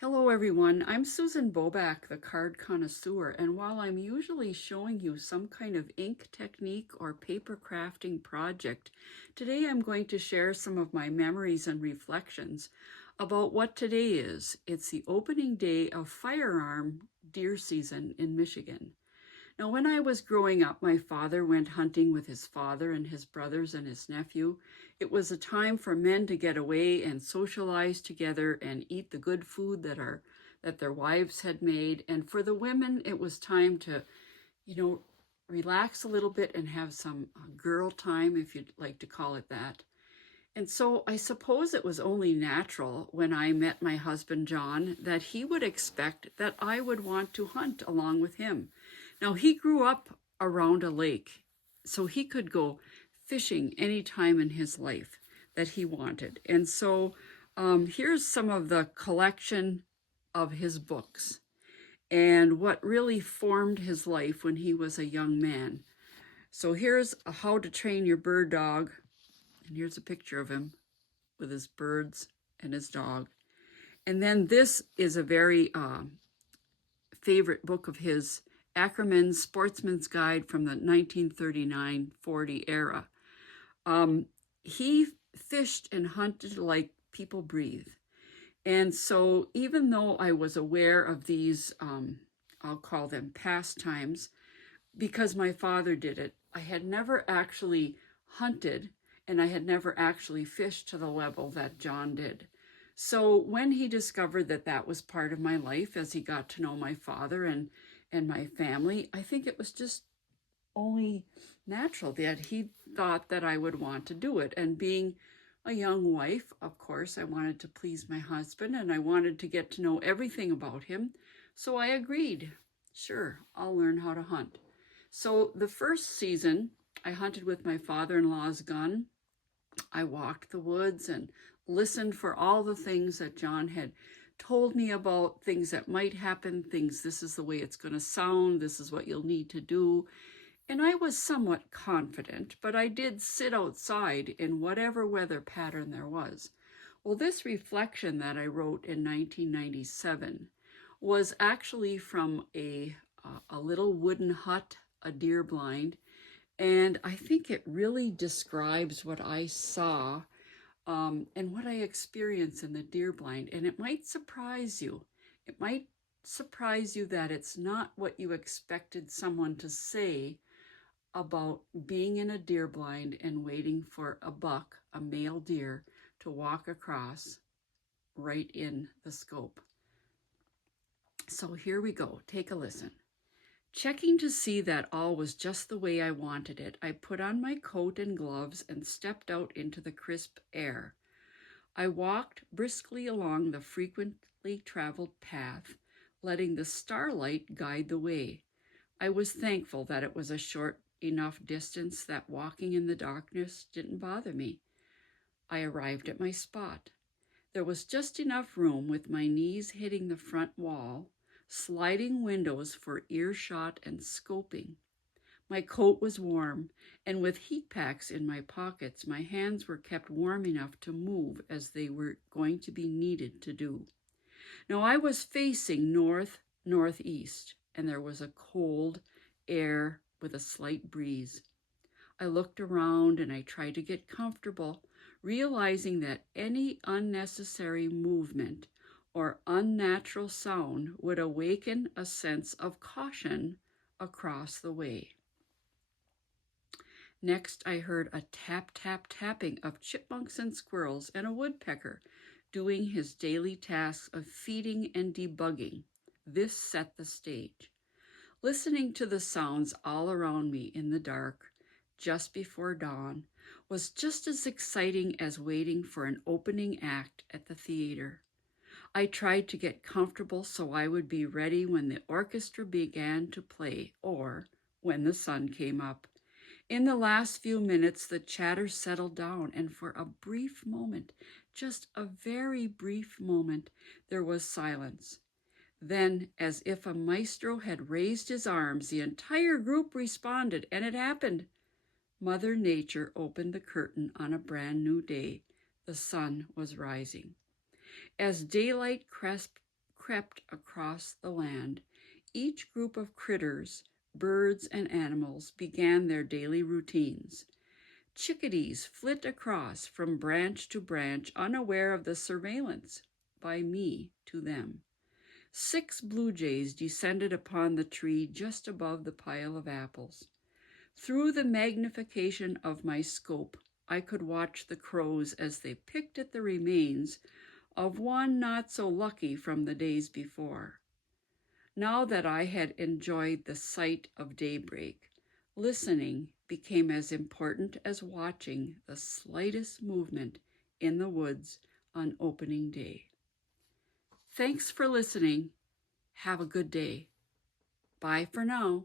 Hello everyone, I'm Susan Boback, the card connoisseur, and while I'm usually showing you some kind of ink technique or paper crafting project, today I'm going to share some of my memories and reflections about what today is. It's the opening day of firearm deer season in Michigan. Now, when I was growing up, my father went hunting with his father and his brothers and his nephew. It was a time for men to get away and socialize together and eat the good food that their wives had made. And for the women, it was time to, you know, relax a little bit and have some girl time, if you'd like to call it that. And so I suppose it was only natural when I met my husband, John, that he would expect that I would want to hunt along with him. Now, he grew up around a lake, so he could go fishing any time in his life that he wanted. And so here's some of the collection of his books and what really formed his life when he was a young man. So here's How to Train Your Bird Dog. And here's a picture of him with his birds and his dog. And then this is a very favorite book of his, Ackerman's Sportsman's Guide from the 1939-40 era. He fished and hunted like people breathe. And so even though I was aware of these, I'll call them pastimes, because my father did it, I had never actually hunted and I had never actually fished to the level that John did. So when he discovered that that was part of my life as he got to know my father and my family, I think it was just only natural that he thought that I would want to do it. And being a young wife, of course, I wanted to please my husband and I wanted to get to know everything about him. So I agreed, sure, I'll learn how to hunt. So the first season, I hunted with my father-in-law's gun. I walked the woods and listened for all the things that John had told me about, things that might happen, things, this is the way it's going to sound, this is what you'll need to do. And I was somewhat confident, but I did sit outside in whatever weather pattern there was. Well, this reflection that I wrote in 1997 was actually from a little wooden hut, a deer blind, and I think it really describes what I saw and what I experienced in the deer blind. And it might surprise you. It might surprise you that it's not what you expected someone to say about being in a deer blind and waiting for a buck, a male deer, to walk across right in the scope. So here we go. Take a listen. Checking to see that all was just the way I wanted it, I put on my coat and gloves and stepped out into the crisp air. I walked briskly along the frequently traveled path, letting the starlight guide the way. I was thankful that it was a short enough distance that walking in the darkness didn't bother me. I arrived at my spot. There was just enough room with my knees hitting the front wall, sliding windows for earshot and scoping. My coat was warm, and with heat packs in my pockets, my hands were kept warm enough to move as they were going to be needed to do. Now I was facing northeast, and there was a cold air with a slight breeze. I looked around and I tried to get comfortable, realizing that any unnecessary movement or unnatural sound would awaken a sense of caution across the way. Next, I heard a tap, tap, tapping of chipmunks and squirrels and a woodpecker doing his daily tasks of feeding and debugging. This set the stage. Listening to the sounds all around me in the dark, just before dawn, was just as exciting as waiting for an opening act at the theater. I tried to get comfortable so I would be ready when the orchestra began to play or when the sun came up. In the last few minutes, the chatter settled down, and for a brief moment, just a very brief moment, there was silence. Then, as if a maestro had raised his arms, the entire group responded, and it happened. Mother Nature opened the curtain on a brand new day. The sun was rising. As daylight crept across the land, each group of critters, birds and animals, began their daily routines. Chickadees flit across from branch to branch, unaware of the surveillance by me to them. 6 blue jays descended upon the tree just above the pile of apples. Through the magnification of my scope, I could watch the crows as they picked at the remains of one not so lucky from the days before. Now that I had enjoyed the sight of daybreak, listening became as important as watching the slightest movement in the woods on opening day. Thanks for listening. Have a good day. Bye for now.